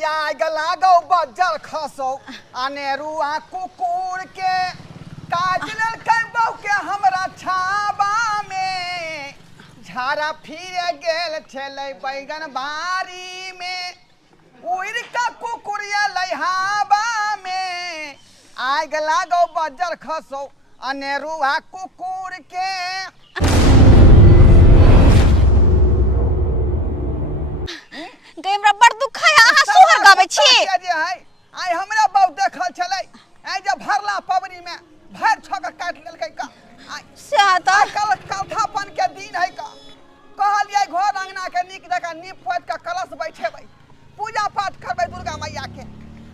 या गला गो बजर खसो अनेरुआ कुकुर के काजल के बहू के हमरा छाबा में झारा फिर गेल छले बैगन बारी में उड़ का कुकुरिया लहाबा में आग लागो बजर खसो अनेरुआ कुकुर के हमरा बड़ दुख है अहाँ सोहर गाबै छी आइ हमरा बहु देखल छलै आइ जे भरला पबनी में भर छक काट लेलकै का से त कलथापन के दिन है का कहलियै घर अंगना के नीक जका नीप पोत के कलश बैठेबै पूजा पाठ करबै दुर्गा मैया के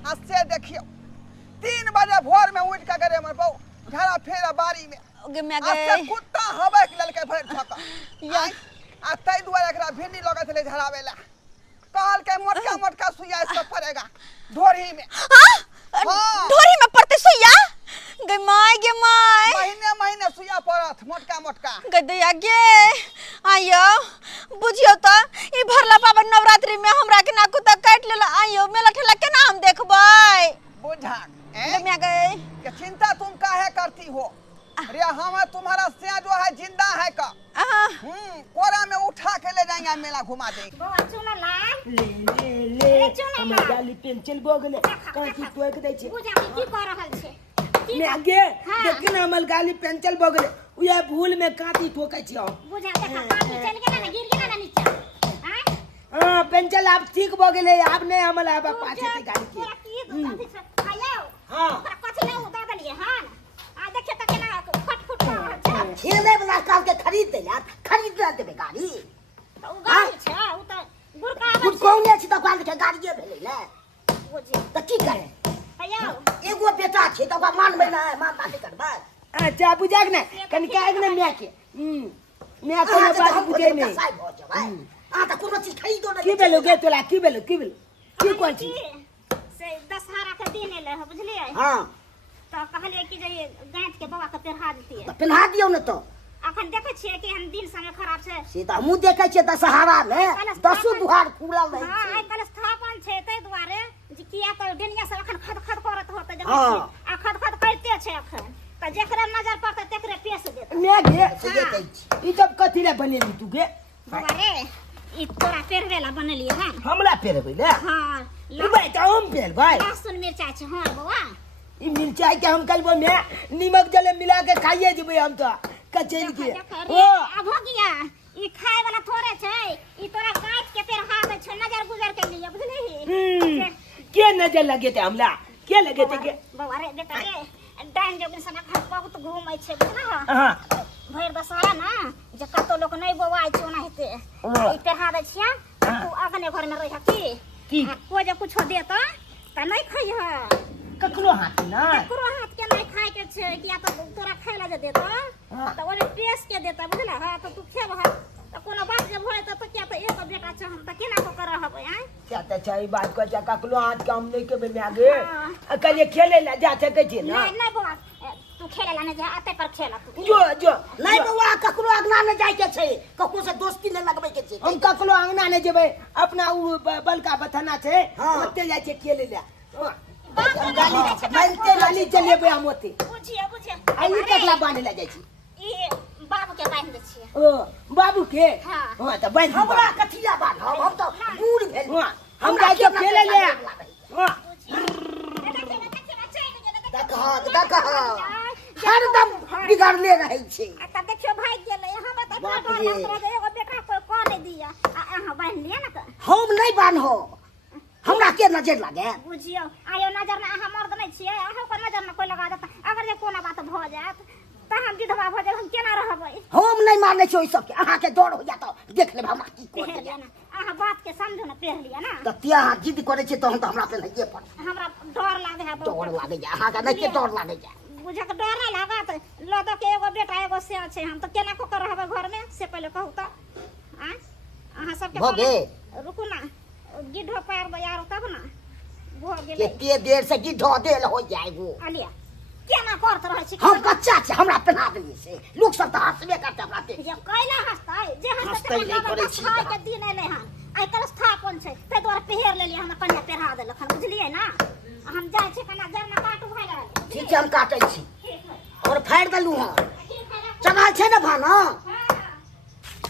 आ से देखियो 3 बजे भोर में उठ के गरे हमर बहु झाड़ा फेरा बारी में गे मैं आ से कुत्ता हबैक लेलकै भर छक आ तै दुआरे एकरा भिन्डी लगै छलै झड़ावेला कहल के मोटका मोटका सुइया इसको पड़ेगा ढोरी में ढोरी में पड़ते सुइया गे माय महीने महीने सुइया पड़त मोटका मोटका गे दैया गे आयो बुझियो त ई भरला पाबन नवरात्रि में हमरा के ना कुत्ता काट लेला आयो मेला ठेला केना हम देखबै बुझा गे मैं गए कि चिंता तुम काहे करती हो अरे हम तुम्हारा सिया जो है जिंदा है का कोरा में उठा के ले जाएंगे मेला घुमा देंगे ले गाली पेंसिल बोगले कांची टोक दै छै पूजा की कर रहल छै मैं आगे देख ना हमर गाली पेंसिल बोगले उया भूल में कांची ठोकै छी पूजा देखा कांची चल गेला ना गिर गेला ना नीचे हां पेंसिल आप ठीक बोगले अब नहीं हमल अब पाछे की गाली के पूरा की दूध से खायो हां पूरा कथि ले उदा देलिए हां आ देखे त केना फटफट कर खेले वाला काल के खरीद दे यार खरीद देबे गाड़ी उ गाड़ी छै उ त गुरका खुद कौने छी त काल के गाड़िए भेलै ने बुझी त की करे खायो एगो बेटा छै त ओकरा मानबै ना मां बात करबै अच्छा बुझाक ना कन काग ना मैं के मैं को बात बुझे नहीं आ त कोनो चीज खरीदो ना की बेलो गे तोला की बेलो की कोन छी से दशहरा के दिन एले ह बुझलिए हां त कहलिए कि जे गांठ के बाबा के पेरहा देतिए त पिन्हा दियौ न त अखन देखे छिए कि हम दिन समय खराब छै से त हमहु देखे छिए दशहरा में 10 दुहार खुलल रहै हां छै आइ कल स्थापन छै तै दुआरे जे किया त डेनिया सब अखन खद करत होत जे आ खद करते छै अखन त जेकरा नजर पड़त तेकरे पेश देत मैं गे से देखे छी ई सब कथि ले बनेली तू गे बाबा रे ई तोरा पेरवेला बनलिए हां हमरा पेरबै ले हां भाई त हम पेर भाई लहसुन मिर्चाई छै हां बाबा ई मिर्चाई के हम कलबो में नीमक जले मिला के खाइए जेबै हम त कचल के ओ अब हो गया ई खाए वाला थोड़े छै ई तोरा काट के पेरहा दे छै नजर गुजर के लिए बुझली के नजर लगे थे हमला के लगे थे के बाबा रे बेटा रे डाइन जब सना खा बहुत घूमै छै बुझला हां भैर दशहरा ना जे कतो लोग नै बवाइ छै ओना हेते ई पेरहा दे छिया तू अगने घर में रह की कोई जे कुछो दे त नै खइ ह ककरो हाथ ना ककरो हाथ के नै खाए के छै किया त तोरा खाइला जे देत त ओने टेस्ट के देत बुझला हां त तू खेब ह त कोनो बात जे भय त किया त एक बेटा छै हम त केना को कर रहबै आ क्या त छै बात को जा ककरो हाथ काम नै के में आगे कल खेले ला जा सके छी ना नै बाबा तू खेले ला नै जा आते पर खेला तू जो नै बउआ ककरो अगना न जाय के छै ककरो से दोस्ती न लगबै के छै हम ककरो अंगना नै जेबै अपना उ बलका बथना छै ओते जाय छै खेले ला गाली चलेबै हम ओते बुझिए आई ककला बांधे ला जाय छी ई बाबू के बांध दे छिए ओ बाबू के हां त बांध हमरा कथिया बात हम त बूढ़ भेल हम जाय के खेले ले हां देख हरदम बिगड़ले रहै छै त देखियो भाई गेलै हम त डर एगो बेटा कोई को नै दिया आ अहाँ बांध लिया ना त हम नै बान्हो हमरा के नजर लागे बुझियो आयो नजर ना अहाँ मर्द नै छियै अहाँ को नजर ना कोई लगा देता अगर जे कोनो बात भ जात त हम विधवा भ जाब हम केना रहबै हम नै मानै छी ओइ सब के अहाँ के डर हो जात देख लेब हमरा की कर पेहलिया ना अहाँ बात के समझो ना पेहलिया ना त तिया अहाँ जिद करे छी तहन त हमरा पे नहिए पड़ हमरा डर लागे है बहुत डर लागे जा अहाँ के नै के डर लागे जा बुझा के डर नै लागत लद के एगो बेटा एगो से छै हम त केना को कर रहबै घर में से पहले कहू त आ अहाँ सब के भगे रुकू ना गिद्धो पैर बयार तब ना भ गेलै केते देर से गिद्धो देल हो जाइबो अलिया केना करत रहै छी हम बच्चा छी हमरा पहना देली से लोग सब त हंसबे करते हमरा पे जे कैला हंसतै जे हंसतै नहीं करे छी के दिन एलै हन आई कलश था कौन छै ते द्वारा पहर लेलिए हम कन्या पहरा देलक हम बुझलिए ना हम जाय छै कना जरना काटू भाई रहल ठीक छै हम काटै छी ठीक है और फाड़ देलू हां ठीक है चढ़ल छै ने भाना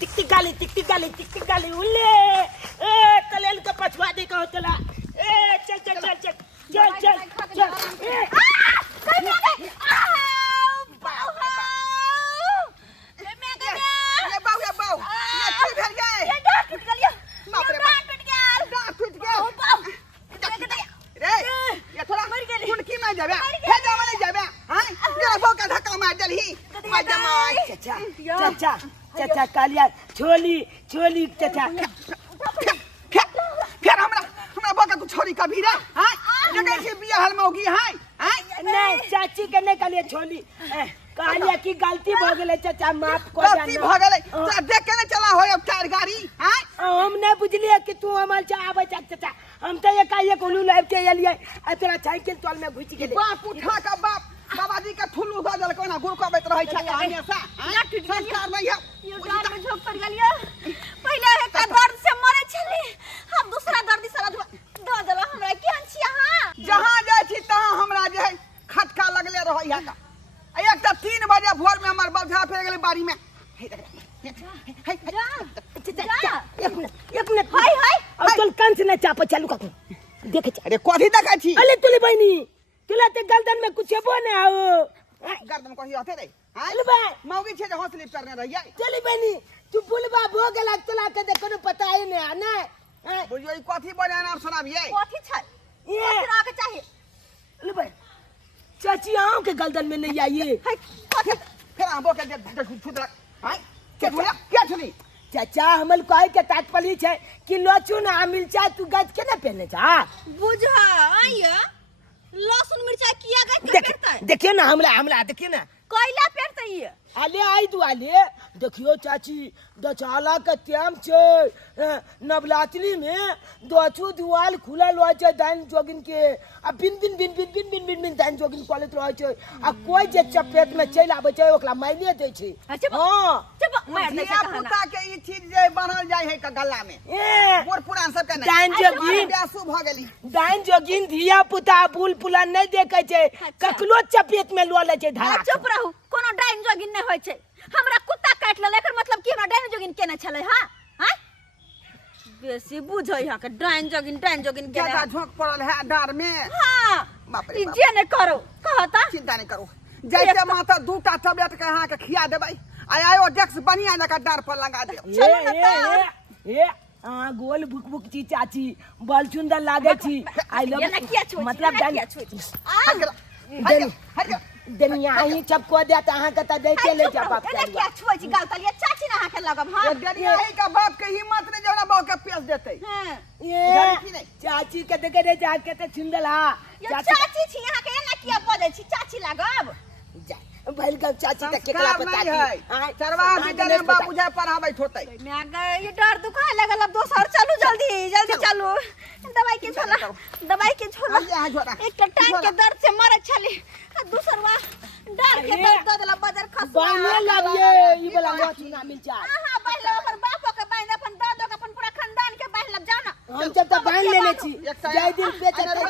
टिक टिक गाली उल्ले ए कलेल के पछवा दे कहो चला ए चल ए कहीं में गई ये बाऊ ये की भेल गए ये डांट टूट गया बाप रे डांट टूट गया डांट टूट गया ओ बाप रे ये थोड़ा कुड़की में जाबे हे जावा नहीं जाबे हां तेरा बाऊ का धक्का मार देलही मार दे मार चाचा कालिया छोली चाचा फिर हमरा बाऊ का तू छोरी कभी रे हां जगह से बियाह हल मौगी हां नहीं चाची के नहीं कालिया छोली कालिया की गलती भ गेले चाचा माफ कर गलती भ गेले तोरा देख के न चला हो अब चार गाड़ी हां हम नहीं बुझलिए कि तू हमार आवे चाचा हम तो एकाएक उलू लाइव के एलिए आ तोरा साइकिल तल में घुस गेले बाप उठा का बाप बाबाजी का ठुल्लू द देलको ना गुरकबैत रहै छै हमेशा संस्कार नहीं है ये गाल में झोंक पड़ गलिया पहले एक दर्द से मरे छली हम दूसरा दर्द से दो देला हमरा केहन छी अहाँ जहां जाय छी तहां हमरा जे है खटका लगले रहै है का एक त 3 बजे भोर में हमर बलझा फेर गेलै बाड़ी में एक मिनट हाय अब चल कान से न चाप चालू का देखे अरे कथि देखै छी अले तुले बहनी तुला ते गर्दन में कुछ हेबो न आओ गर्दन कहि हथे रे अले भाई मौगी छे जे हौसली करने रहिए चली बहनी तू बुलबा भो गेला तुला के देखो पता है ने ना बुझियो ई कथि बने नाम सुनाबिए कथि छै ये कथि के चाहिए अले भाई चाची आओ के गर्दन में नहीं आइए फिर आबो के छुट हां के बोला क्या छली चाचा हमल कहे के तात्पर्य छै कि लहसुन आ मिर्चा तू गज के न पहने जा बुझा आइए लहसुन मिर्चा किया गज के पेरतै देखियो ना हमरा देखियो ना कोयला पेरतै ये आले आई तू आले देखियो चाची दचाला के टाइम छै नवरात्रि में दोचू दुआल खुलल रह छै दान जोगिन के आ बिन दान जोगिन कॉलेज रह छै आ कोई जे चपेट में चल आबै छै ओकरा मायने दै छै हां बुझिया पुता के ई चीज जे बनल जाय है का गल्ला में बूढ़ पुरान सब के दान जोगिन ब्यासु भ गेली दान जोगिन धिया पुता बुल पुला नहीं देखे छै कखलो चपेट में लो ले छै धारा चुप रहू कोनो डाइन जोगिन नहीं होय छै हमरा कुत्ता काट लेल एकर मतलब की हमरा डाइन जोगिन केने छले हां हां बेसी बुझै हा के डाइन जोगिन केने ज्यादा झोंक पड़ल है डार में हां बाप रे ई जे ने करो कहता चिंता नहीं करो जैसे माता दूटा टैबलेट के अहाँ के खिया देबै आयो डेक्स बढ़िया जका डार पर लगा दे ए गोल भुक भुक ची चाची बल सुंदर लागे छी आई लव मतलब दुनिया ही चपको देत अहाँ के त दे के ले जा बाप एना किया छुई छी गाल तलिया चाची ना के लगब हां डरिया है का बाप के हिम्मत ने जौना बाप के पेश देतै हां ये चाची के देखे रे जाके त सुंदर हा चाची छी यहां के एना किया बजै छी चाची लागब भइल का चाची त केकला पता है चरवा विद्यालय में बाबू जाय पढ़ाबै होतै मैं गए ये डर दुखाए लगल अब दोसर चलू जल्दी चलू दवाई के झोला एक तो टांग के दर्द से मरे छली आ दूसरवा डर के दर्द दला बजर खस बाने लागिए ई वाला मोच ना मिल जा हां पहले अपन बापो के बाइन अपन दादो के अपन पूरा खानदान के बाइन लब जाओ ना हम जब तक बाइन लेने छी जय दिन पे चलते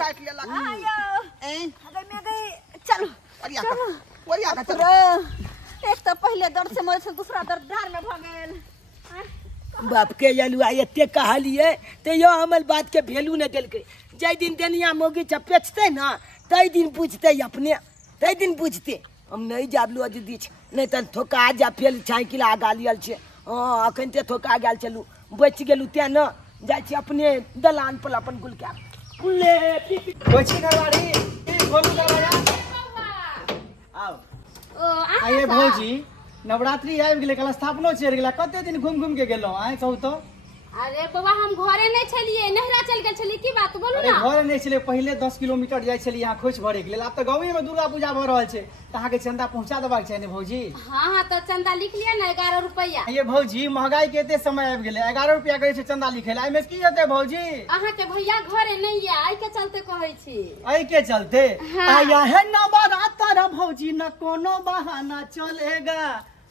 काट लेला आयो अगर मैं गई चलो ओरिया का चलो एक तो पहले दर्द से मरे छल दूसरा दर्द डार में भ गेल बाप के यलुआ एते कहलिए ते यो हमल बात के वैल्यू न देलकै जय दिन देनिया मोगी चपेचते ना तई दिन पूछते अपने तई दिन पूछते हम नहीं जाबलू दीदी नहीं त ठोका जा फेल साइकिल आगा लियल छे हां अखन ते ठोका गेल चलू बच गेलू ते न जाय छी अपने दलान पर अपन गुल के ले कोची घरवाड़ी बोलू दरवाजा आओ आइए भौजी नवरात्रि आबि गेलै कल स्थापनो चढ़ि गेला कते दिन घूम घूम के गेलहुं आइ कहू तो अरे बाबा हम घरे नहीं छलिए नहरा चल गेल छलिए की बात बोलू अरे ना घरे नहीं छलै पहिले 10 किलोमीटर जाय छलिए यहाँ खोज भरे के लेल आब तऽ गाँवे में दुर्गा पूजा भ रहल छै त अहाँ के चंदा पहुंचा देबाक छै ने भौजी हाँ तो चंदा लिख लिया ना 11 रुपया ये भौजी महंगाई के एते समय आबि गेलै 11 रुपया कहै छै चंदा लिखै ला एमे की हेतै भौजी अहाँ के भैया घरे नहीं है आई के चलते कहै छी एहि के चलते हाँ। आया है नवरात्र भौजी न कोनो बहाना चलेगा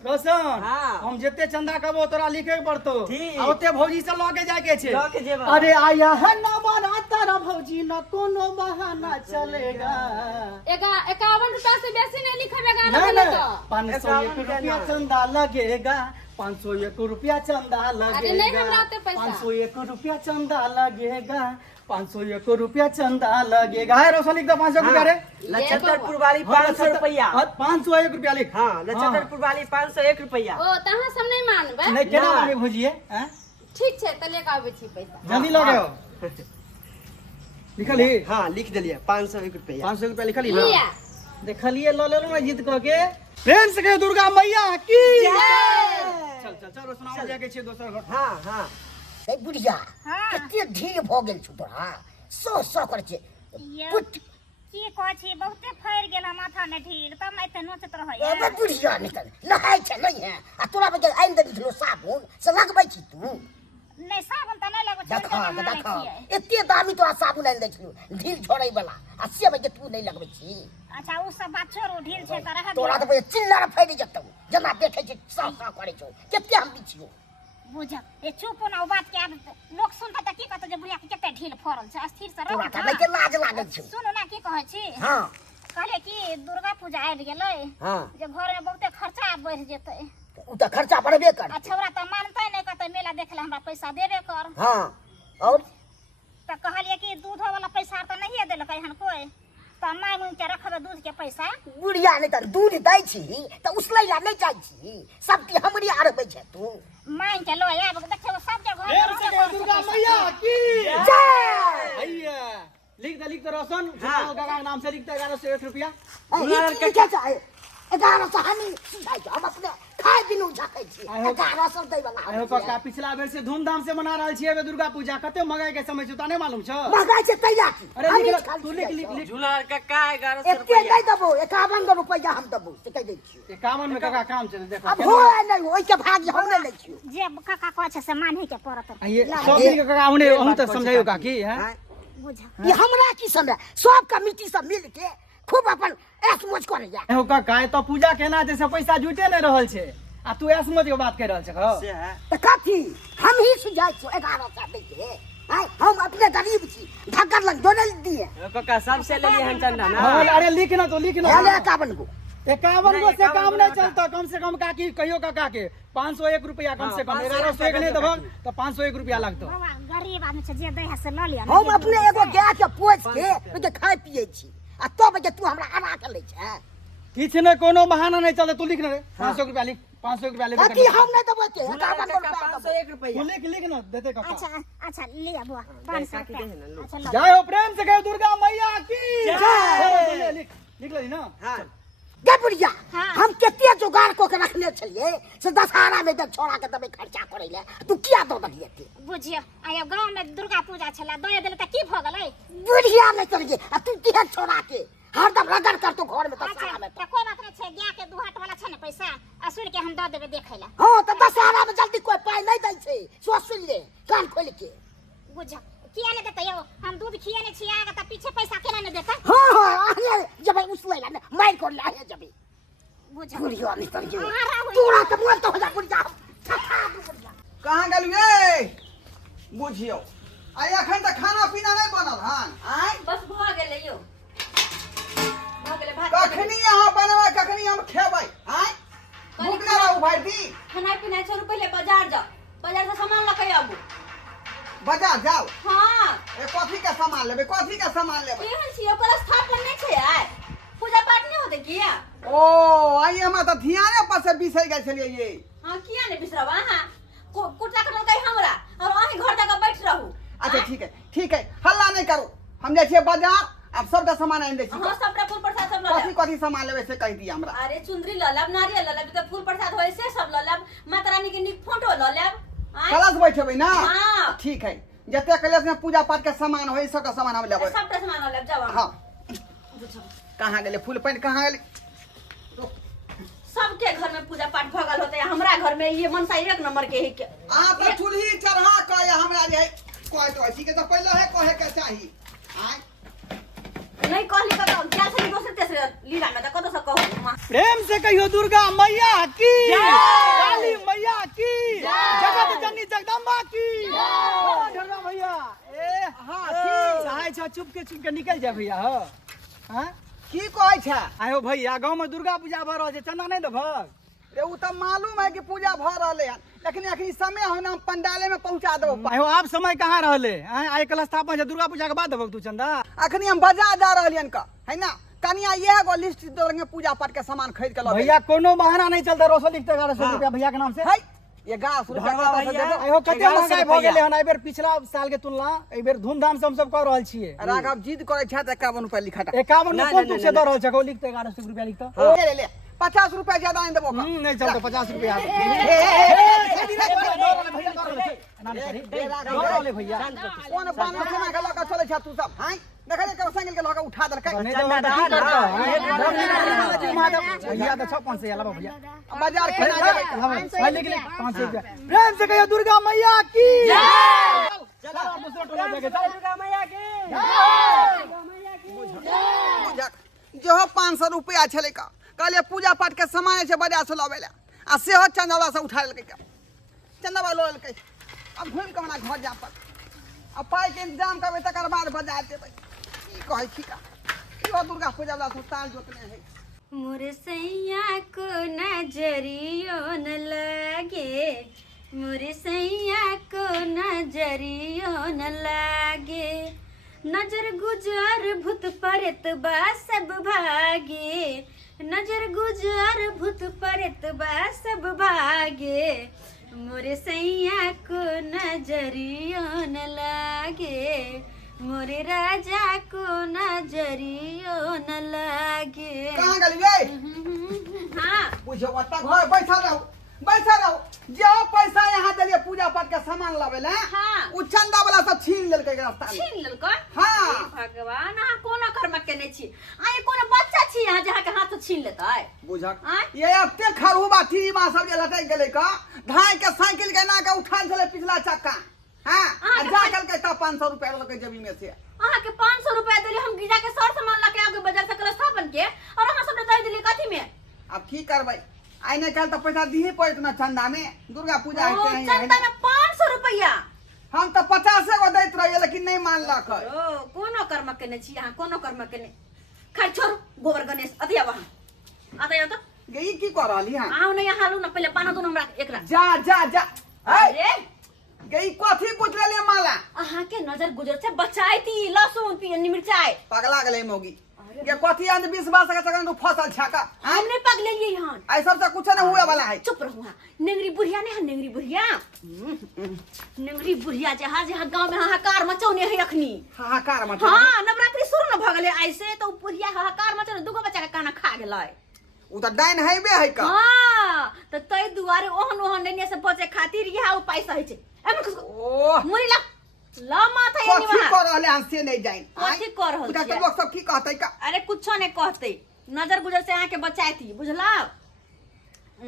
रोशन हाँ। हम जते चंदा कबो तोरा लिखे के पड़तो ठीक। आ ओते भौजी से लगे जाए के छे लगे जेबा। अरे आया है ना बना तारा भौजी न कोनो बहाना चलेगा 51 रुपया से बेसी नहीं लिखेगा नहीं ना नहीं तो 501 रुपया चंदा लगेगा 501 रुपया चंदा अरे नहीं लगेगा हमरा ओते पैसा। 501 रुपया चंदा लगेगा 501 रुपया चंदा लगेगा है रोशन लिख दो 500 रुपया रे नक्षत्रपुर वाली 500 रुपया। 501 रुपया लिख हाँ नक्षत्रपुर वाली 501 रुपया। ओ तहाँ सब नहीं मानबे नहीं केना ना। मांगे भौजी हैं ठीक छै त लेके आबै छी पैसा जल्दी लगे हो लिखल ही हाँ लिख दिलिए 501 रुपया। 500 रुपया लिखल ही लिया देखलिए लो ले ना जीत कह के प्रेम से कहे दुर्गा मैया की चल चल चल रोशन जाके छे दोसर घर हाँ हाँ ए बुढ़िया हाँ। कते ढील भ गेल छु तोरा सो कर छे ये पुट की कहै छी बहुते फैर गेल माथा में ढील तब मैं एते नोचत रहै ए बुढ़िया निकल नहाय छे नहीं है आ तोरा बजे आइन दे दिलो साबुन से लगबै छी तू नहीं साबुन त नहीं लगै देखा छै देखा एते दामी तोरा साबुन आइन दे छिलो ढील छोड़ै वाला आ से बजे तू नहीं लगबै छी अच्छा उ सब बात छोड़ो ढील छै त रह तोरा तो बजे चिल्ला फैल जतौ जना देखे छी सा करे छौ केते हम बिछियो बुझ ए चुप ना ओ बात के आब लोग सुनता त की कहत जे बुढ़िया के केते ढील फरल छै स्थिर से तोरा रह का नहीं के लाज लागै छौ सुनो ना की कहै छी हां कहले कि दुर्गा पूजा आबि गेलै हां जे घर में बहुते खर्चा बढ़ जेतै उ त खर्चा बढ़बे कर आ छौरा त मानतै नहीं कहतै मेला देखे हमरा पैसा देबे कर हां और त कहलिए कि दूधो वाला पैसा त नहीं देलकै हन कोई त माय मुंह के रखबे दूध के पैसा बुढ़िया नहीं त दूध दै छी त उसलै ला नहीं जाइ छी सबके हमरी आरबै छै तू माय के लो आब देखियो सब के घर प्रेम से कहे दुर्गा मैया की जय भैया लिख दे रोशन गागा के नाम से लिख दे 1101 रुपया के क्या चाहे 1100 हमी सुझाई हम अपने खाए बिनु झकै छी 1100 दै वाला आयो कक्का पिछला बेर से धूमधाम से मना रहल छियै दुर्गा पूजा कते मंगाई के समय छै ताने मालूम छ महंगाई से तैया की अरे हमी लिख खाली तू लिख झूला का 1100 एते रुपया। नहीं देबो 51 रुपया हम देबो से कह दै छी 51 में कक्का काम चल देखो अब हो नहीं ओइ के भाग हम नहीं लै छी जे काका कहै छै से मानही के पड़त ये सब मिल के कक्का हमने हम तक समझाइयो का की है बुझ ये हमरा की समय सब कमिटी सब मिल के खूब अपन ऐस मोज करैया एहो कक्का तो पूजा केना जैसे पैसा जुटे नहीं रहल छै आ तू ऐसमत के बात कर रहल छ से है त कथी हम ही सुझाई छो 1100 दै के आय हम अपने गरीब छी ढक्कन लग दोनल दिए कक्का सबसे ले लिए हम चंदा ना हां अरे लिख ना तो लिख ना हेले 51 को 51 को से काम नहीं चलता कम से कम काकी कहियो कक्का के 501 रुपया कम से कम 1101 नहीं देबो तो 501 रुपया लगतो बाबा गरीब आदमी छै जे दै है से ल लिया हम अपने एगो गाय के पोछ के ओके खाय पिए छी आ तब जे तू हमरा आना के लै छै किछ ने कोनो बहाना नहीं चलता तू लिख ना रे 500 रुपया लिख 500 रुपया ले कथी हम नहीं देबो के 51 रुपया 501 तू रुपया। लिख ना देते कक्का अच्छा अच्छा लिया बुआ 500 रुपया अच्छा लो जय हो प्रेम से कहे दुर्गा मैया की जय लिख ले ना हाँ गे बुढ़िया हाँ। हम केते जुगाड़ को के रखने छलिए से दशहरा में जब छोड़ा के तबे खर्चा करे ले तू किया दो दलिए के बुझियो आयो गांव में दुर्गा पूजा छला दय देले त की भ गेलै बुढ़िया में चल गे आ तू किया छोड़ा के हरदम रगड़ कर तू घर में अच्छा दशहरा में त कोई बात नहीं छै गाय के दुहाट वाला छै ने पैसा असुर के हम द देबे देखै ला हां त दशहरा में जल्दी कोई पाई नहीं दै छै सो सुन ले कान खोल के बुझ किया ने देतै यौ हम दूध खियेने छी आगे त पीछे पैसा केना ने देतै हां हां आगे जब उसले ला मार कर ले आगे जब बुझ बुढ़िया नहीं कर गे आरा होई। तोरा तो मन तो हो जा बुढ़िया कहाँ गेलू ए बुझियो आ एखन त खाना पीना नहीं बनल हन आय बस भ गेलै यो भ गेलै भात कखनी अहाँ बनबै कखनी हम खेबै आय भूख ना रहू भाई दी खाना पीना छोड़ू पहले बाजार जाओ बाजार से सामान लके आबू बाजार जाओ हाँ ए कथी के सामान लेबै कथी के सामान लेबै केहन छियै ओकर स्थापन नहीं छै आय पूजा पाठ नहीं होते किया ओ आई हमरा त ध्याने पर से बिसरि गेल छलियै ये हाँ किया नहीं बिसरब अहाँ कुटा कटल कहीं हमरा और अहीं घर तक बैठ रहू अच्छा ठीक है हल्ला नहीं करू हम जाइ छियै बाजार अब सबटा सामान आनि दै छी हाँ सबटा फूल प्रसाद सब ल कथी लेब कथी सामान लेबै से कहि दिअ हमरा अरे चुंदरी ल लेब नारियल ल लेब तो फूल प्रसाद होय से सब ल लेब माता रानी के नीक फोटो ल लेब आय कलश बैठेबै ना हाँ। ठीक है जते कलश में पूजा पाठ के सामान होय सबटा सामान हम लेबै सबटा सामान ल लेब जाओ हाँ कहाँ गेलै फूल पानि कहाँ गेलै सबके घर में पूजा पाठ भगल होते है हमरा घर में ये मनसा एक नंबर के ही के आ त चूल्ही चढ़ा के हमरा जे कहे तो ठीक है तो पहले है कहे के चाही आय नहीं कहली कत क्या से दोसर तेसर लीला में त कत से कहू प्रेम से कहियो दुर्गा मैया की, काली मैया की, जगत जननी जगदम्बा की। दुर्गा भैया ए हाँ चाहे छ चुप के निकल जाए भैया हो। हां की कहै छै? आयो भैया गांव में दुर्गा पूजा भ रहल छै, चंदा नहीं देबहक? रे उ त मालूम है कि पूजा भ रहले हन, लेकिन अखनी समय हो ना पंडाले में पहुंचा देबो। आयो आप समय कहाँ रहले? आइ कल स्थापन छै, दुर्गा पूजा के बाद देबहक तू चंदा? अखनी हम बाजार जा रहलियन का है ना, कनिया यह गो लिस्ट देंगे पूजा पाठ के सामान खरीद के लो भैया कोनो बहाना नहीं चलता। रोसो लिखते 1100 रुपया भैया के नाम से। है ये गाछ रुपया से देबो। आयो कते महंगाई भ गेले हन, एहि बेर पिछला साल के तुलना एहि बेर धूमधाम से हम सब कर रहल छियै। राघव जिद करे छै त 51 रुपया लिखा 51 में कोन तुक से द रहल छै? को लिखते 1100 रुपया लिखते। ले ले ले 50 रुपया ज्यादा नहीं देबो का। नहीं चलतो 50 रुपया। भैया कौन पाना सोना के लगा चले छ तू सब? हैं देखले के साइकिल के लगा उठा देलकै। भैया तो 500 से लाबो भैया बाजार खेला जाबे। भाई लिख ले 500 रुपया। प्रेम से कहियो दुर्गा मैया की जय। चलो दूसरा टोला जाके दुर्गा मैया की जय। जो 500 रुपया छले का कहले पूजा पाठ के सामान से बाजार से लावेला आ सेहो चंदावा से उठा लेलकै का। चंदावा लो लेलकै। अब घूम के हमरा घर जा पर अब पाई के इंतजाम करबे तकर बाद बाजार जेबै। की कहै छी का यो दुर्गा पूजा वाला साल जोतने है। मोरे सैया को नजरियो न लगे, मोरे सैया को नजरियो न लागे, नजर गुजर भूत परत बा सब भागे, नजर गुजर भूत परत बा सब भागे, मोरे सैया को नजरियो न लागे, मोरे राजा को नजरियो न लागे। कहां गेली रे? हाँ बुझो ओता घर बैठा रहो जो पैसा यहाँ देलिए पूजा पाठ के सामान लावेला हाँ। उ चंदा वाला सब छीन लेलकै रास्ता में। छीन लेलकै? हाँ। भगवान अहाँ कोना कर्म केने छी? आइ कोनो बच्चा छी अहाँ जहाँ के हाथ छीन लेतै? बुझक आँय? ये अत्ते खरहुबा टीमा सब जे लटक गेलै का धाय के साइकिल के ना के उठाल छले पिछला चक्का। हां आ जा कल के 500 रुपया लेलकै जेबी में से। अहाँ के 500 रुपया देली, हम गिजा के सर सामान लाके आगे बाजार से कलश स्थापन के, और अहाँ सब दे देली कथी में? अब की करबै? आइ ने कल तो पैसा दिहे पड़त ना चंदा में। दुर्गा पूजा ओ, है चंदा में 500 रुपया। हम तो 50 गो दैत रहिए लेकिन नहीं मानलक। ओ कोनो कर्म केने छी अहाँ? कोनो कर्म केने? खैर छोड़ू, गोबर गणेश अति आब अहाँ आते तो गई की कर रहली हां? आओ नहीं हालू ना, पहले पाना दून हमरा एकरा। जा जा जा अरे गई कथी पूछ ले माला? अहाँ के नजर गुजर से बचाईती लहसुन पियनी मिर्चाई। पगला गेलै मौगी ये कथी अंध 20 का सकन तू फसल छाका। हमने पगले लिए हन। ऐसा से कुछ न हुए वाला है। चुप रहो हाँ। नेंगरी बुढ़िया ने हन, नेंगरी बुढ़िया नेंगरी बुढ़िया जहाँ जहाँ गांव में हाहाकार मचौने है अखनी। हाहाकार मत। हाँ नवरात्रि शुरू न भ गेलै ऐसे तो बुढ़िया हाहाकार मचौने दुगो बच्चा के खाना खा गेलै। उ त डाइन हैबे है का। हाँ तो तै दुआरे ओहन ओहन नेने से बचे खातिर यह उपाय सही छै। एमे ओ मुरी ला माथा ये कथी कर रहले हन से नहीं जाइन। कथी कर रहल उधर छियै? के लोग सब की कहतै का? अरे कुछो नहीं कहते, नजर गुजर से आके बचाती बुझला।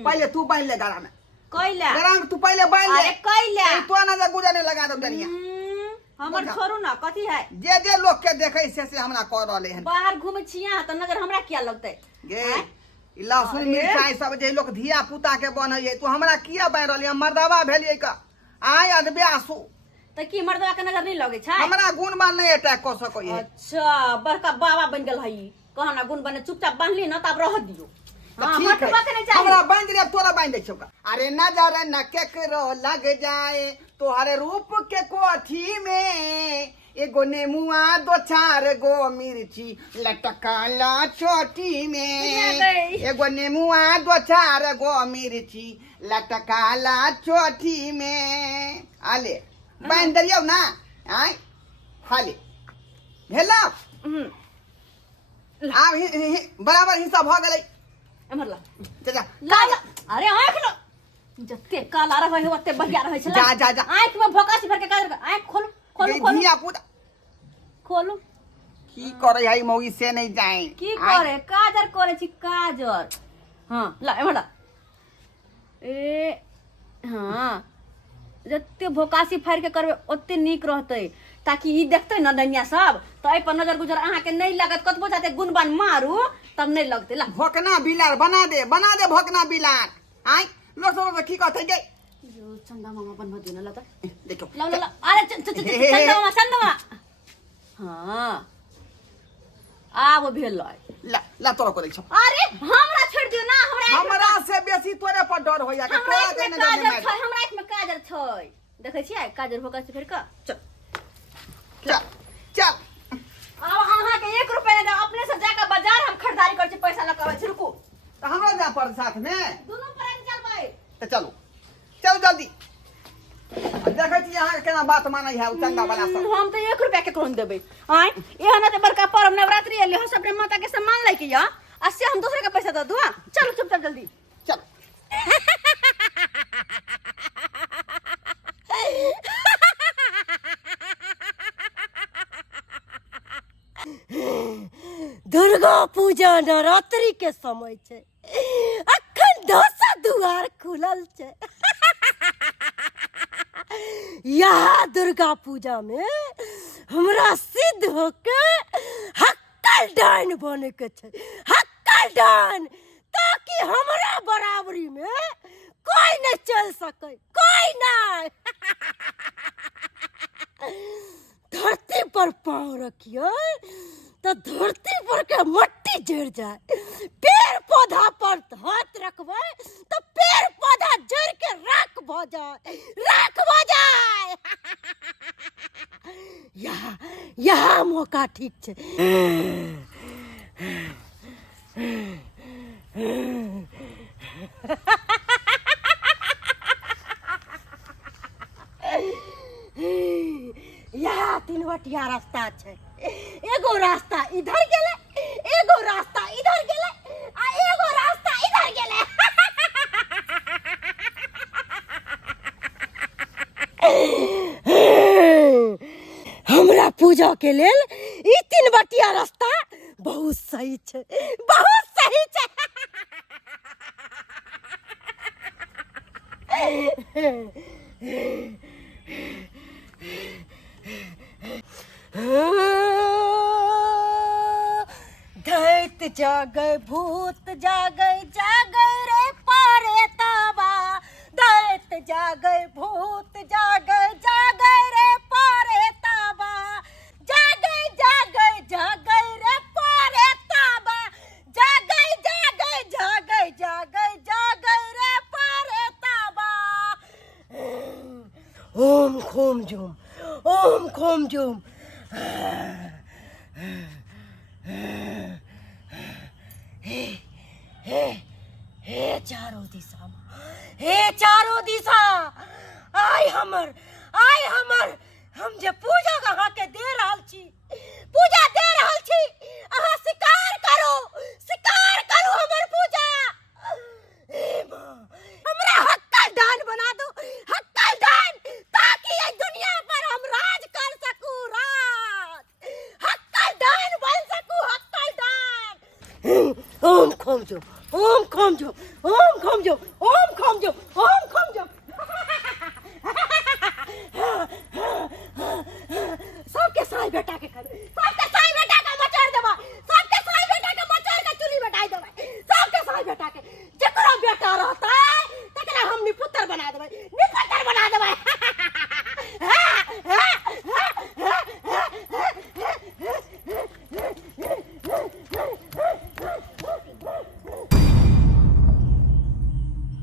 पहले तू बांध ले गला में। कैला गला में तू पहले बांध ले। अरे कैला तो नजर गुजरने लगा दम डनिया। हमर छोड़ू ना कथी है? जे लोग के देखे से हमरा कर रहले हन। बाहर घूमे छिया तो नजर हमरा क्या लगते? गे ई लहसुन मिर्चाई सब जे लोग धिया पुता के बनैए तू हमरा किया बांध रहली? हम मर्दवा भेलिए का आय अदबे आसू तो की मर्दवा के नजर नहीं लगे छै? हमरा गुण मान नहीं अटैक कर सको है। अच्छा बड़का बाबा बन गेल हई कहना गुण बने चुपचाप बांधली ना तब रह दियो। हां ठीक मटवा के है नहीं चाहिए। हमरा बांध रे तोरा बांध दे छौका। अरे नजर न केकरो लग जाए तोहरे रूप के कोठी में, एगो नेमुआ 2-4 गो मिर्ची लटकाला चोटी में, एगो नेमुआ 2-4 गो मिर्ची लटकाला चोटी में। आले बांध दरियो ना आय हाले भेला। आब बराबर हिस्सा भ गेलै। एमर ला जा ला अरे आंख लो जत्ते काला रहे हो ओत्ते बढ़िया रहे छै। जा जा जा आंख में भोकासी भर के काजर आंख खोलो खोलो ये खोलो धिया पुता खोलो। की करे है मौगी से नहीं जाए की करे? काजर करे छी काजर। हां ला एमर ला ए हां जत्ते भोकासी फाड़ के करबे ओत्ते नीक रहतै, ताकि ई देखतै न दुनिया सब तो ए पर नजर गुजर अहाँ के नहीं लागत। कतबो जाते गुणबान मारू तब नहीं लगते ला भोकना बिलार बना दे भोकना बिलार आई लोग सब की कहते गे जो चंदा मामा बनवा देना ला देखो ला ला ला अरे चंदा मामा हां आ वो भेल ला तोरा को देखो अरे हमरा छोड़ दियो ना हमरा से बेसी तोरे पर डर होया के हमरा तोरा इसमें देने काजर छै हमरा इसमें काजर छै देखै छियै काजर होका से फिर का चल चल अब अहाँ के 1 रुपया दे अपने से जाके बाजार हम खरीदारी कर छी पैसा लगावे छी रुकू तो हमरा जा पर साथ में दोनों पर चलबै तो चलो चल जल्दी देखै छी अहाँ केना बात मानै है चंदा वाला सब हम तो 1 रुपया के कोन देबै आय एहन त बड़का पर्व नवरात्रि एले हम सब माता के सम्मान लै के या आ से हम दूसरे के पैसा दे दूं चलो चुपचाप जल्दी चल दुर्गा पूजा नवरात्रि के समय छे अखन 10 दुआर खुलल छे यहाँ दुर्गा पूजा में हमरा सिद्ध होके हक्कल डाइन बने के छे हक्कल डाइन ताकि हमरा बराबरी में कोई नहीं चल सके कोई नहीं धरती पर पाँव रखिए तो धरती पर के मट्टी जड़ जाए पेड़ पौधा पर हाथ रखबे तो पेड़ पौधा जड़ के राख भ जाए यहाँ मौका ठीक छे यहाँ 3 बटिया रास्ता छे एगो रास्ता इधर गेले एगो रास्ता इधर गेले आ एगो रास्ता इधर गेले हमरा पूजा के लेल ई 3 बटिया रास्ता बहुत सही छे बहुत सही छे दैत जागे भूत जागे जागे रे पारे ताबा दैत जागे भूत जागे जागे रे पारे ताबा जागे जागे जागे रे पारे ताबा जागे जागे जागे जागे जागे रे पारे ताबा ओम खोम झूम हे चारों दिशा आय हमर हम जे पूजा अहाँ के दे रहल छी अहाँ शिकार करू हमर पूजा ए मां हमरा हक्कल दान बना दो हक्कल दान ताकि ये दुनिया पर हम राज कर सकूं हक्कल दान बन सकूं हक्कल दान ओम खोम जो सबके साई बेटा के मचार देबा सबके साई बेटा के मचार के चुली बैठाई देबा सबके साई बेटा के जकरा बेटा रहता है तकरा हम निपुत्र बना देबा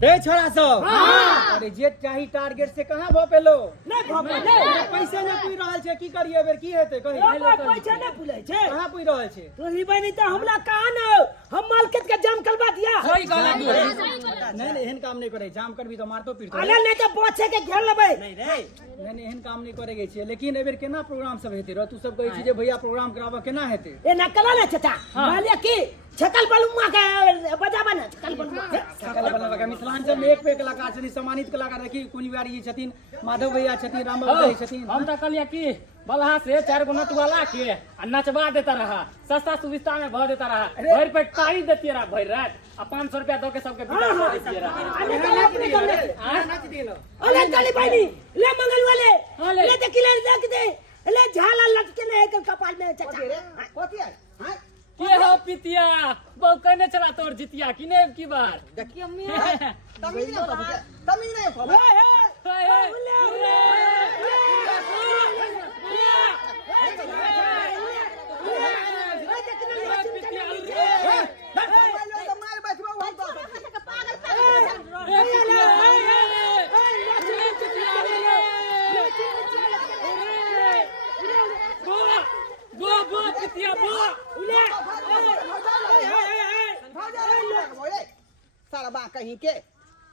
ए छोरा सब अरे जे चाही टारगेट से कहां भ पेलो पैसे नै पुइ रहल छै की करिए बेर की हेतै कहि पैसा नहीं पुले छे कहां पुइ रहल छै तो लिबे नहीं तो हमला कहा न हम मार्केट के जाम करवा दिया सही कहला नहीं एहन काम नहीं करे जाम करबी तो मारतो पीटतो अरे नहीं तो बच्चे के घेर लेबे नहीं रे नहीं एहन काम नहीं करे छै लेकिन एबेर केना प्रोग्राम सब हेतै र तू सब कहै छी जे भैया प्रोग्राम कराबा केना हेतै ए ना कला ना चाचा मालिया की छकल बलुआ के बजाबा ना छकल बलुआ के मिथिलांचल में एक पे कलाकार छथिन सम्मानित कलाकार देखी कुनिवारी जी छथिन माधव भैया छथिन राम बाबू जी छथिन हम तो कहलिए कि बलहा से 4 गो नटवाला के आ नचवा देता रहा सस्ता सुविस्ता में भर देता रहा भर पे टाई देती रहा भर रात आ 500 रुपया दो के सबके बिदा कर देती रहा अरे चली भाई ले मंगल वाले ले देखिले रख दे ले झाला लटके नहीं कर कपाल में चाचा कथि है हां ये हो पितिया बहु कहने चला तोर जितिया कि ने की बार देखिए तमीज नहीं कहबे तमीज नहीं कहबे मार बैठबो हम तो सारा बा कहीं के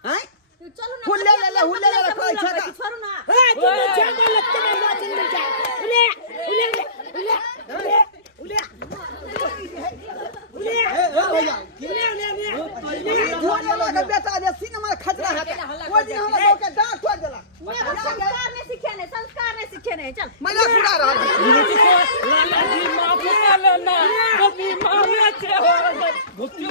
हैं चलो ना हुल्ले ले कोई छका छोड़ो ना तू जाके लगते नहीं चल मिल जाए उले भैया के बेटा जे सिनेमा खतरा है वो दिन हमरा लोग के डांट खोल देला संस्कार नहीं सीखे नहीं चल मजा पूरा रहा लाला जी माफ कर लेना कभी मामे से हो घुटू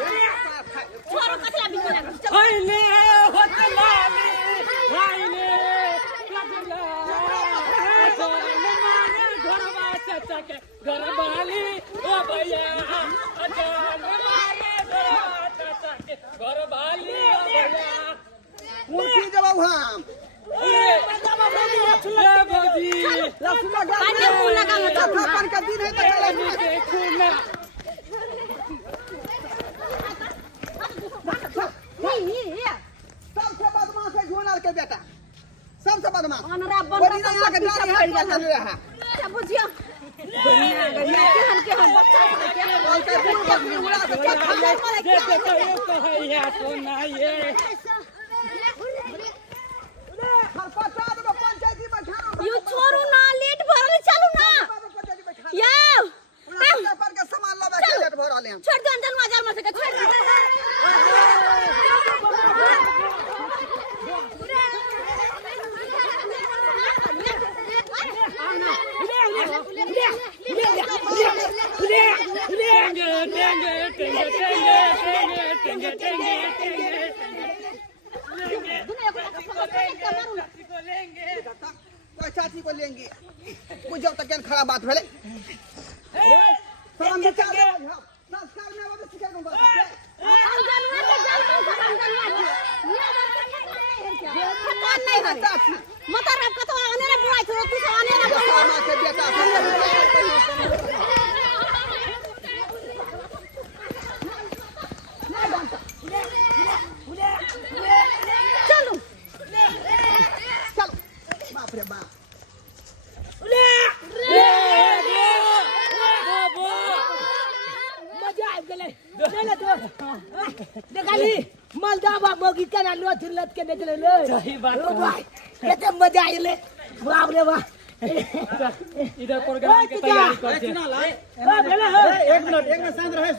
छोरो कचरा भी ना हाय ले होत लाली हाय ले कजला जान मारे घरवा चाचा के घरवाली ओ भैया जान मारे घरवा चाचा के घरवाली ओ भैया मुर्गी जब हम ए भौजी लक्ष्मण पानी फूल लगा मत अपन का दिन है तो चला देखो ना सबसे बदमाश है झोनर के बेटा सबसे बदमाश अनरा वो दिन यहाँ के दाढ़ी हाथ पकड़ रहा क्या बुझियो के हम बच्चा के और के फूल बकरी उड़ा के क्या खा ले देखो ये कहैया सोना ये हर पता दो पंचायती में खाओ यू छोरू ना लेट भरल चलू ना पंचायती में खा या पर के सामान लावे के लेट भरल हैं छोड़ दो अंदर मजा मत के छोड़ कोई चाची को लेंगे कुछ जब तक क्या खराब बात भेले शर्म के चाहे संस्कार में वो तो सिखा दूंगा के बेटा चलो चल बाप रे बाप मजा आ गेले चले तो देखली मालदावा मोगी केना लोथ लत के निकले ले सही बात ओ भाई केते मजा आइले बाप रे बाप इधर प्रोग्राम के तैयारी कर छे एक मिनट शांत रहे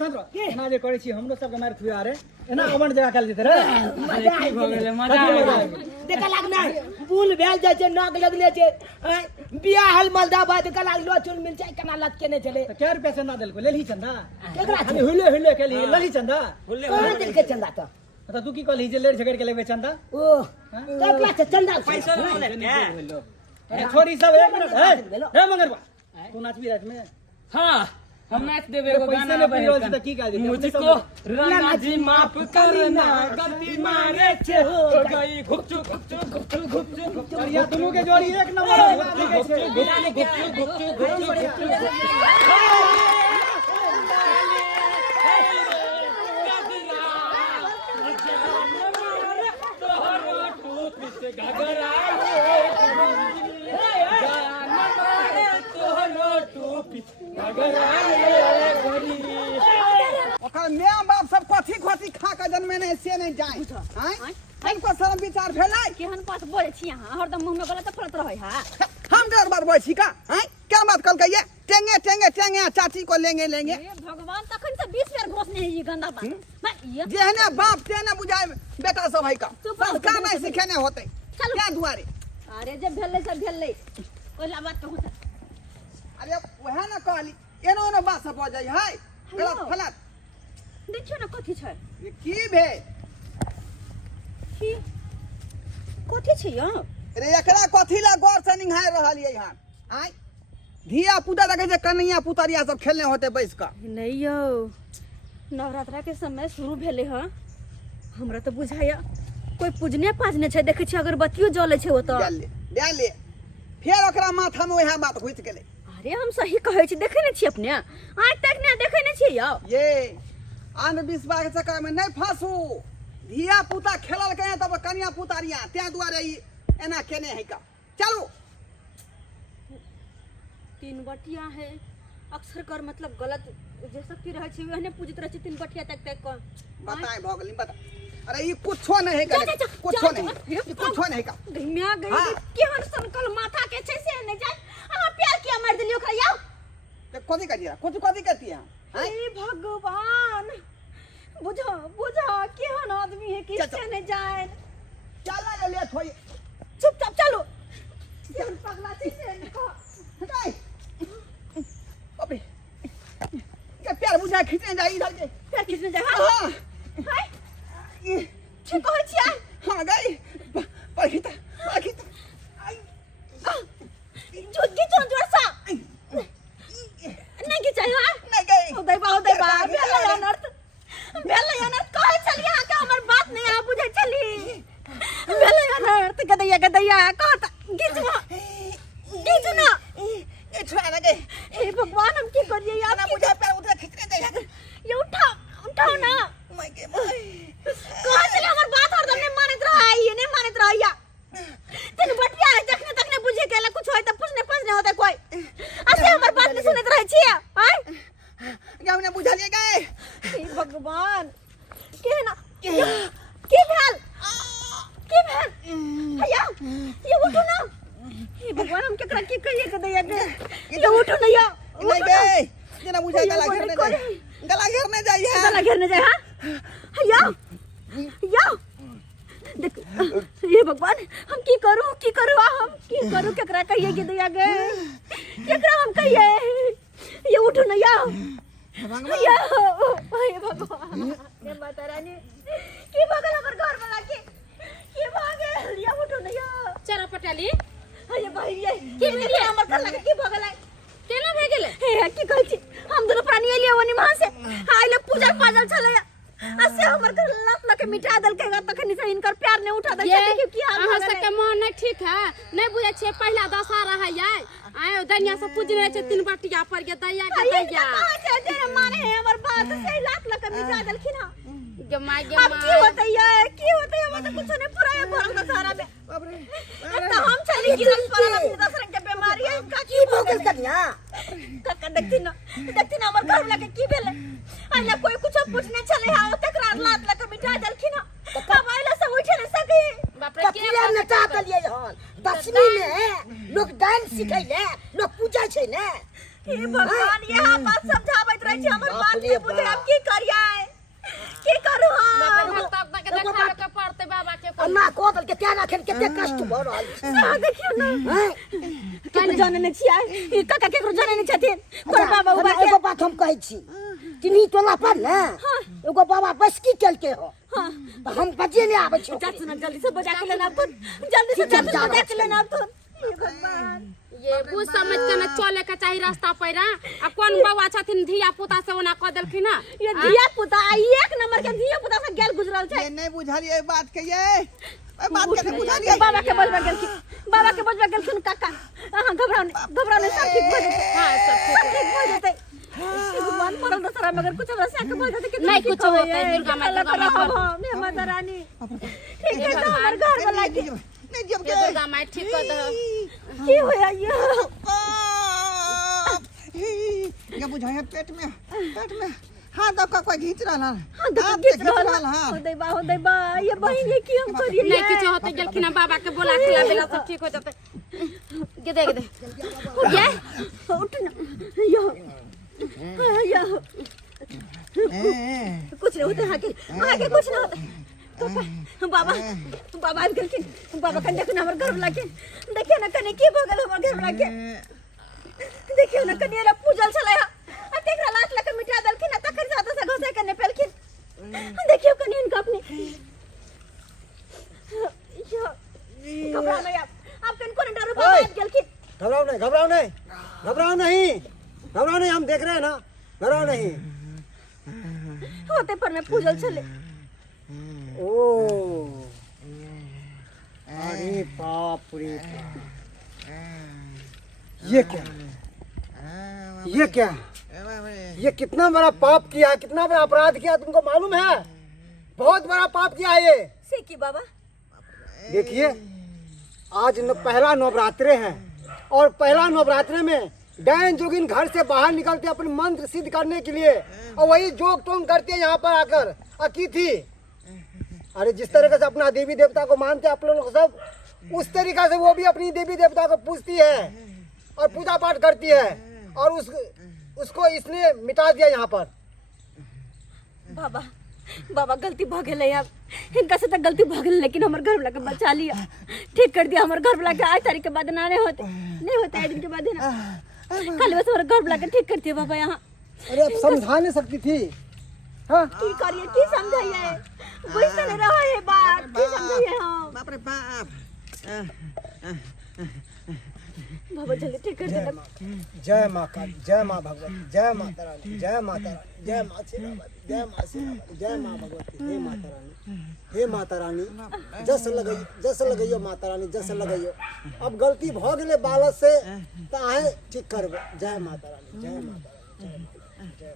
एना जे करै छी हमरो सब के मार खुआ रे एना अवन जगह काल जेते रे मजा की भ गेले मजा आ गेले देख लागना बुल भेल जाय छै नाक लगले छै बियाह हल मालदावा त कला लोचुन मिल छै केना लत केने चले तो क्या रुपया से ना दिल को लेली चंदा केकरा खाली हुले के लिए लेली चंदा कहां दिल के चंदा तो तू की कहली जे लेड़ झगड़ के लेबे चंदा ओ कतला से चंदा पैसा छोरी सब एक मिनट है मगरबा तू नाचबी रात में हां हम नाच देबे एगो पैसे गाना में बहे पीरोज त की कह देते मुझको राना जी माफ करना गलती मारे छे हो गई घुपचू या दोनों के जोड़ी एक नंबर ओकर माय बाप सब कथी कथी खा के जन्मे नहीं से नहीं जाए हैं हमको शर्म विचार भेलै केहन बात बोले छी यहां हरदम मुंह में गलत फलत रहे हा हम डर बात बोल छी का हैं क्या बात कल कहिए टेंगे चाची को लेंगे हे भगवान तखन से 20 बेर घोष नहीं ये गंदा बात मैं ये जेहने बाप तेने बुझाए बेटा सब है का चुप रहो, संस्कार नहीं सिखेने होते चलो। क्या दुआरे अरे जब भेलै से भेलै कोई बात कहू त अरे वह ना कहली एनो एनो बात सब हो जाय है गलत फलत देखियो ना कथी छै ये की भे की कथी छै यौ रे एकरा कथी ला गौर से निहार रहल ये यहाँ आय धिया पुता देखे छै कन्हैया पुतरिया सब खेलने होते बैस का नहीं यो नवरात्रा के समय शुरू भेले ह हमरा तो बुझाया कोई पूजने पाजने छै देखे छी अगरबत्तियो जले छै ओत दे ले फेर ओकरा माथा में वह बात घुस गेले अरे हम सही कहै छी देखे ने छी अपने आज तक ने देखे ने छी यौ ये अंधविश्वास के चक्कर में नहीं फंसू धिया पुता खेलल के तब कन्या पुतरिया ते दुआरे ई एना केने है का चलो तीन बटिया है अक्सर कर मतलब गलत जे सब की रहे छी वहने पूजित रहे छी तीन बटिया तक तक का बताए भगली बता अरे ये कुछो नहीं है का कुछो नहीं ये कुछो नहीं का घिमिया गई केहन संकल माथा के छै से नहीं जाय अहाँ प्यार किया मार दिलियो ओकरा यौ ते कथि करिया कथि करती है हे भगवान बुझा बुझा केहन आदमी है कि से नहीं जाए चला ले थोई चुपचाप चलो केहन पगला छै से नहीं नहीं अबे क्या प्यार बुझा खींचने जाई इधर के प्यार किसने जाए हां हाय ये ठीक कहै छियै हां गई पखिता आई जो गिचो जोरसा नहीं गिचाई हां नहीं गई हो दई बा बेला अनर्थ कहै छलिए अहाँ के हमर बात नहीं आ बुझै छली बेला अनर्थ गदैया कहत गिचो ना ये छोड़ा ना गई हे भगवान हम की करिए यार ना बुझा पैर उधर खींचने जाई ये उठाओ ना मैं के मैं कहां से हमर बात हरदम ने मानत रहा ये नहीं मानत रहा या तने बटिया है जखने तक ने बुझे गेला कुछ होय त पूछने होते कोई ऐसे हमर बात नहीं सुनत रहे छी हाय क्या हमने बुझा लिए गए हे भगवान के ना की भेल भैया ये उठो ना हे भगवान हम केकरा की कहिए के दैया के ये उठो ना या नहीं गए जना बुझा गला घेरने जाई गला घेरने जाए हां या देख ये भगवान हम की करूं हम की करूं केकरा कहिए के दैया गे केकरा हम कहिए ये उठो ना या या हे भगवान हे माता रानी की भगल हमर घर वाला के भागे या उठो ना या चरा पटाली ये भाई ये की मेरे हमर घर लगे की भगल है केना भे गेले हे की कहै छी हम दोनों प्राणी एलिए वनी वहां से आइले पूजा पाजल छलैया असे हमर घर लात लके मिटा देल के तखनी से इनकर प्यार ने उठा दे देखियो की हाल अहाँ सबके मन नहीं ठीक है नहीं बुझे छे पहला दशहरा है ये आयो दनिया से पूजने छे तीन बटिया पर के दैया जे माने हमर बात से लात लके मिटा देलखिन हां गे माय अब की होतै हम तो कुछ नहीं पूरा ये घर दशहरा में बाप रे तो हम चली गिरल पड़ल अपनी दशहरा के बीमारी है का की भोगल कन्या काका देखती ना हमर घर लगे की भेले आइला कोई कुछ पूछने चले हा तकरार लात लके मिटा देलखिन कब आइला सब उठे न सके बाप रे कथिया नचा तलिए हन 10वीं में लोग डांस सिखैले लोग पूजा छै ने हे भगवान यहां बात समझावत रहे छी हमर बात नहीं बुझे हम की करियै की करू हम तब तक देखावे के पड़ते बाबा के अन्ना कोदल के त्याना खेल केते कष्ट भ रहल छै देखियो ना केकरो जाने नहीं छियै ई काका केकरो जाने नहीं छथिन कोई बाबा उबा एगो बात हम कहै छी तिनी टोला पर ने एगो बाबा बसकी चलके हो तो हम बजे ले आबै छी जा सुन जल्दी से बजा के लेना अब जल्दी से बजा के लेना अब हे भगवान ये बुझ समझ के न चले के चाहिए रास्ता पैरा आ कौन बाबा छथिन धिया पुता से ओना क देलखिन ना ये धिया पुता एक नंबर के धिया पुता से गेल गुजरल छै ये नहीं बुझालिए बात के ये बात के बुझालिए बाबा के बजबा गेलखिन काका हां घबराओ नहीं सब ठीक भ जेतै हां सब ठीक भ जेतै भगवान परल दशहरा मगर कुछ वैसा के बोल देते कि नहीं कुछ होता है दुर्गा माता रानी ठीक है तो हमारे घर वाला के नहीं जब ये दुर्गा माई ठीक कर दो की होया ये ये बुझाया पेट में हां दो का कोई खींच रहा हां खींच रहा हो दे बा ये बहन ये की हम करिए नहीं कुछ होते गेलखिन बाबा के बोला खिला बेला सब ठीक हो जाते गे दे ये उठ ना यो कुछ नहीं होता आगे कुछ नहीं होता बाबा बाबा कन देखो ना हमर घर लाके देखिए ना कने की भगल हमर घर लाके देखियो ना कने रा पूजल छले आ तेकरा लात लके मिटा देलखिन तखन साथ से घोसे कने पेलखिन देखियो कने इनका अपने यो घबरा नहीं आप घबराओ नहीं, घबराओ नहीं, घबराओ नहीं, घबराओ नहीं, हम देख रहे हैं ना, घबराओ नहीं। होते पर में पूजल चले। ओ अरे बाप रे बाप, ये क्या, ये क्या, ये कितना बड़ा पाप किया, कितना बड़ा अपराध किया, तुमको मालूम है? बहुत बड़ा पाप किया है ये। सीखी बाबा। देखिए आज पहला नवरात्रे है और पहला नवरात्रे में डायन जोगिन घर से बाहर निकलते अपने मंत्र सिद्ध करने के लिए और वही जोग टोंग करते यहाँ पर आकर की थी। अरे जिस तरीके से अपना देवी देवता को मानते आप लोग सब, उस तरीके से वो भी अपनी देवी देवता को पूजती है और पूजा पाठ करती है और उसको इसने मिटा दिया यहाँ पर। बाबा बाबा गलती भ गेलै, अब इनका से तो गलती भ गेलै, लेकिन हमर घर वाला के बचा लिया, ठीक कर दिया। हमर घर वाला के आज तारीख के बाद ना नहीं होते एक दिन के बाद है ना, कल बस हमर घर वाला के ठीक कर दिया बाबा यहाँ। अरे अब समझा नहीं सकती थी, हाँ की करिए, की समझाइए, बुझते नहीं रहा है बात, की समझाइए हम। बाप रे बाप। बाबा जल्दी ठीक कर देना। जय माँ काली, जय माँ भगवती, जय माता रानी, जय माता रानी, जय माँ शेरावाली, जय माँ शेरावाली, जय माँ भगवती, हे माता रानी, हे माता रानी, जस लगइयो माता रानी, जस लगइयो। अब गलती भ गेले बालक से त आहे ठीक करबे। जय माता रानी, जय माता रानी, जय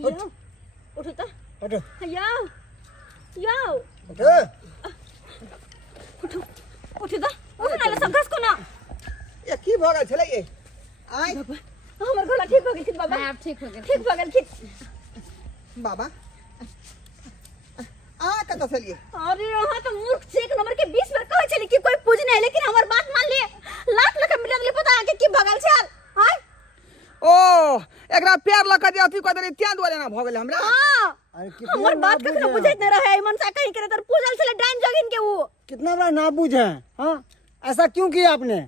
उठो तो, हटो याओ याओ, हटो उठो उठो तो, उठो ना सब घस को ना। ये की भ गेल छले ये? आय हमर गला ठीक हो गेल बाबा, आप ठीक हो गए। ठीक हो गेल, ठीक। बाबा आ कत से लिए? अरे यहाँ तो मूर्ख से एक नंबर के 20 बार कहे चली कि कोई पूजने है, लेकिन हमर बात मान लिए, लाख मिलियन ले पता है कि भगल छल। हां ओ एकरा प्यार लगा दे अथी कर दे, त्या दुआरे ना भ गेल हमरा। हां अरे हमर बात कखनो बुझैत न रहे, मन सा कहीं करे तर पूजल छले डाइन जोगिन के वो। कितना बड़ा नाबूझ है, हाँ ऐसा क्यों किया आपने?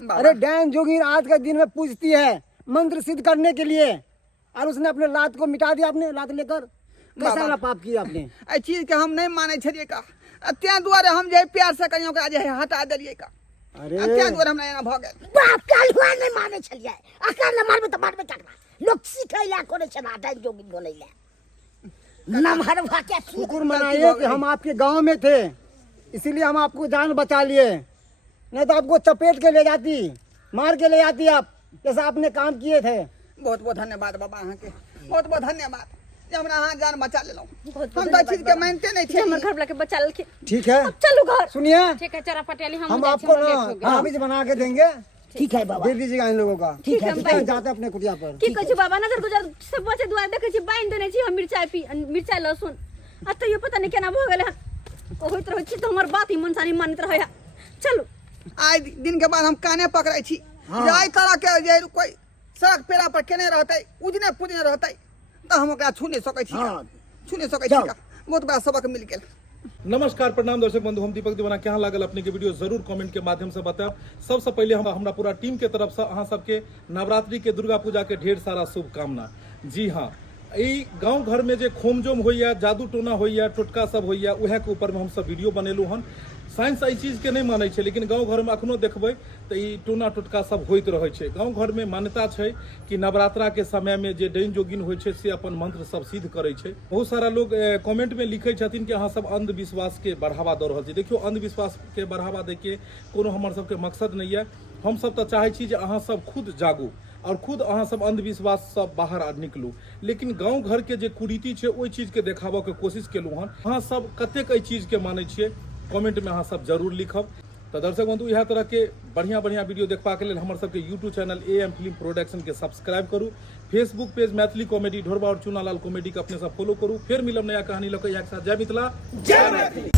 अरे डायन जोगिन आज के दिन में पूजती है मंत्र सिद्ध करने के लिए और उसने अपने लात को मिटा दिया, अपने लात लेकर। कैसा वाला पाप किया आपने? ए चीज के हम नहीं माने छलिए का, त्या दुआरे हम जे प्यार से कहियो का जे हटा देलिए का। अरे त्या दुआरे हमरा एना भ गेल। बाप काल हुआ नहीं माने छलिए, अकल न मारबे त मारबे तकना लोग सिखैला कोने छना डाइन जोगिन बोलैला नमहर भाके। शुक्र मनाइए कि हम आपके गांव में थे, इसीलिए हम आपको जान बचा लिए, नहीं तो आपको चपेट के ले जाती, मार के ले जाती आप, जैसा आपने काम किए थे। बहुत बहुत धन्यवाद बाबा अहाँ के, बहुत बहुत धन्यवाद जे हमरा अहाँ जान बचा लेलौ। हम तो चीज के मानते नहीं थे। हमर घर वाला के बचा लेलखिन। ठीक है अब चलो घर। सुनिए, ठीक है चरा पटेली, हम आपको ना ताबीज बना के देंगे, ठीक है बाबा, दे दीजिएगा इन लोगों का। ठीक है, ठीक है, जाते अपने कुटिया पर। की कहै छी बाबा, नजर गुजर सब बचे दुआर देखै छी बाइन देने छी हम मिर्चाई लहसुन, आ तो ये पता नहीं केना भ गेलै हन। ओ होइत रहै छी तो हमर बात ही मन सानी मानित रहै है। चलो आज दिन के बाद हम काने पकड़ै छी, जाय तरह के जे कोई सड़क पेड़ा पर केने रहतै, उजने पुजने रहतै त हम ओकरा छू नहीं सकै छी, छू नहीं सकै छी का। बहुत बड़ा सबक मिल गेल। नमस्कार प्रणाम दर्शक बंधु, हम दीपक दीवाना। क्या लागल अपने के वीडियो जरूर कमेंट के माध्यम से बताएं। सबसे पहले हम हमरा पूरा टीम के तरफ से अहाँ सबके नवरात्रि के दुर्गा पूजा के ढेर सारा शुभकामना। जी हाँ, ई गांव घर में जे खोमजोम होइया, जादू टोना होइया, टोटका सब होइया, उहे के ऊपर में हम सब वीडियो बनेलू हन। साइंस एहि चीज के नहीं मानै छै, लेकिन गांव घर में अखनो देखबै तो ई टोना टोटका सब होइत रहै छै। गांव घर में मान्यता छै कि नवरात्रा के समय में जे डाइन जोगिन होइ छै से अपन मंत्र सब सिद्ध करै छै। बहुत सारा लोग कमेंट में लिखै छथिन कि अहाँ सब अंधविश्वास के बढ़ावा दऽ रहल छी। देखियो, अंधविश्वास के बढ़ावा दै के कोनो हमर सबके मकसद नहीं है। हम सब तो चाहै छी जे अहाँ सब खुद जागू और खुद अहाँ सब अंधविश्वास सब बाहर निकलू। लेकिन गांव घर के जे कुरीति छै ओहि चीज के देखाबऽ के कोशिश केलू हन। अहाँ सब कतेक एहि चीज के मानै छियै, कमेंट में अहाँ सब जरूर लिखब। तो दर्शक बंधु, इएह तरह के बढ़िया बढ़िया वीडियो देखबा के लेल हमर सबके YouTube channel AM film production के सब्सक्राइब करू। फेसबुक पेज मैथिली कॉमेडी ढोरबा और चुनालाल कॉमेडी के अपने सब फॉलो करू। फिर मिलब नया कहानी लऽ कऽ। एक साथ जय मिथिला, जय मैथिली।